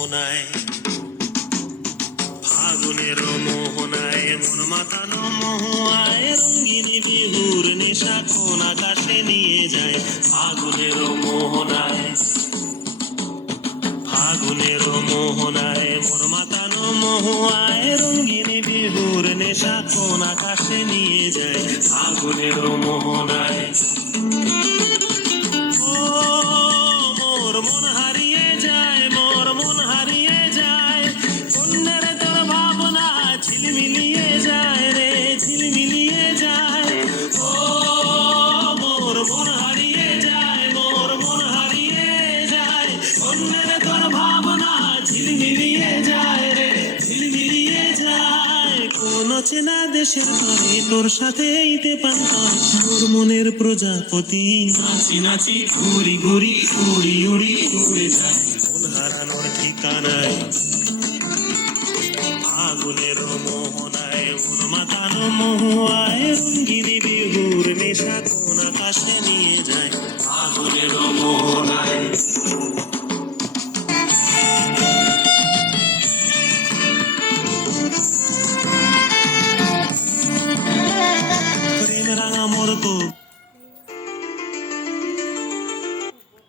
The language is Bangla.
মোহনায়, ফাগুনের মোহনায় মন মাতানো মহুয়ায়, রঙিন বিহুর নেশা কোন আকাশে নিয়ে যায়। ফাগুনের মোহনায়, ফাগুনের মোহনায় মন মাতানো মহুয়ায়, রঙিন বিহুর নেশা কোন আকাশে নিয়ে যায়। ফাগুনের মোহনায় মোর মন হারিয়ে যায়, মোর মন হারিয়ে যায়, অন্যের তোর ভাবনা ঝিলমিলিয়ে যায় রে, ঝিলমিলিয়ে যায়। ও মোর মন হারিয়ে যায়, মোর মন হারিয়ে যায়, অন্যের তোর ভাবনা ঝিলমিলিয়ে যায় রে, ঝিলমিলিয়ে যায়। কোন চেনা দেশের ঘরে তোর সাথে এইতে পান্তার, তোর মনের প্রজাপতি নাচি নাচি ঘুরি ঘুরি উড়ি উড়ি উড়ে যায় মন হারানোর ঠিকানায়। ফাগুনের মোহনায় মন মাতানো মহুয়ায়, রঙ্গিনী বিহুর নেশা কোন আকাশে নিয়ে যায়। ফাগুনের মোহনায়